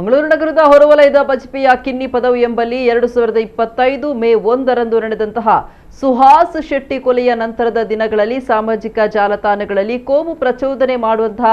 ಮಂಗಳೂರು ನಗರದ ಹೊರವಲಯದ ಬಜ್ಪೆಯ ಕಿನ್ನಿ ಪದವಿ ಎಂಬಲ್ಲಿ 2025 ಮೇ 1ರಂದು ನಡೆದಂತಹ ಸುಹಾಸ್ ಶೆಟ್ಟಿ ಕೊಲೆಯ ನಂತರದ ದಿನಗಳಲ್ಲಿ ಸಾಮಾಜಿಕ ಜಾಲತಾಣಗಳಲ್ಲಿ ಕೋಮು ಪ್ರಚೋದನೆ ಮಾಡುವಂತಹ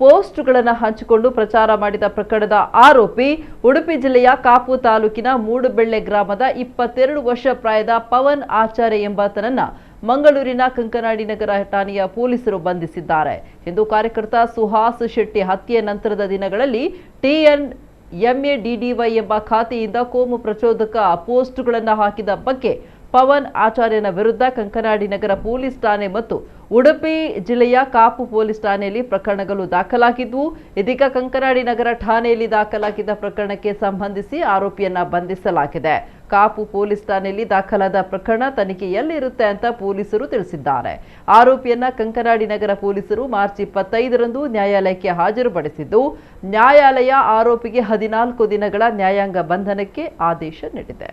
ಪೋಸ್ಟ್ಗಳನ್ನು ಹಂಚಿಕೊಂಡು ಪ್ರಚಾರ ಮಾಡಿದ ಪ್ರಕರಣದ ಆರೋಪಿ ಉಡುಪಿ ಜಿಲ್ಲೆಯ ಕಾಪು ತಾಲೂಕಿನ ಮೂಡುಬೆಳ್ಳೆ ಗ್ರಾಮದ 22 ವರ್ಷ ಪ್ರಾಯದ ಪವನ್ ಆಚಾರ್ಯ ಎಂಬಾತನನ್ನ ಮಂಗಳೂರಿನ ಕಂಕನಾಡಿ ನಗರ ಠಾಣೆಯ ಪೊಲೀಸರು ಬಂಧಿಸಿದ್ದಾರೆ ಎಂದು ಕಾರ್ಯಕರ್ತ ಸುಹಾಸ್ ಶೆಟ್ಟಿ ಹತ್ಯೆಯ ನಂತರದ ದಿನಗಳಲ್ಲಿ TNMADDY ಎಂಬ ಖಾತೆಯಿಂದ ಕೋಮು ಪ್ರಚೋದಕ ಪೋಸ್ಟ್ಗಳನ್ನು ಹಾಕಿದ ಬಗ್ಗೆ ಪವನ್ ಆಚಾರ್ಯನ ವಿರುದ್ಧ ಕಂಕನಾಡಿ ನಗರ ಪೊಲೀಸ್ ಠಾಣೆ ಮತ್ತು ಉಡುಪಿ ಜಿಲ್ಲೆಯ ಕಾಪು ಪೊಲೀಸ್ ಠಾಣೆಯಲ್ಲಿ ಪ್ರಕರಣಗಳು ದಾಖಲಾಗಿದ್ದು ಇದೀಗ ಕಂಕನಾಡಿ ನಗರ ಠಾಣೆಯಲ್ಲಿ ದಾಖಲಾಗಿದ್ದ ಪ್ರಕರಣಕ್ಕೆ ಸಂಬಂಧಿಸಿ ಆರೋಪಿಯನ್ನ ಬಂಧಿಸಲಾಗಿದೆ. ಕಾಪು ಪೊಲೀಸ್ ಠಾಣೆಯಲ್ಲಿ ದಾಖಲಾದ ಪ್ರಕರಣ ತನಿಖೆಯಲ್ಲಿರುತ್ತೆ ಅಂತ ಪೊಲೀಸರು ತಿಳಿಸಿದ್ದಾರೆ. ಆರೋಪಿಯನ್ನ ಕಂಕನಾಡಿ ನಗರ ಪೊಲೀಸರು ಮಾರ್ಚ್ 25ರಂದು ನ್ಯಾಯಾಲಯಕ್ಕೆ ಹಾಜರುಪಡಿಸಿದ್ದು ನ್ಯಾಯಾಲಯ ಆರೋಪಿಗೆ 14 ದಿನಗಳ ನ್ಯಾಯಾಂಗ ಬಂಧನಕ್ಕೆ ಆದೇಶ ನೀಡಿದೆ.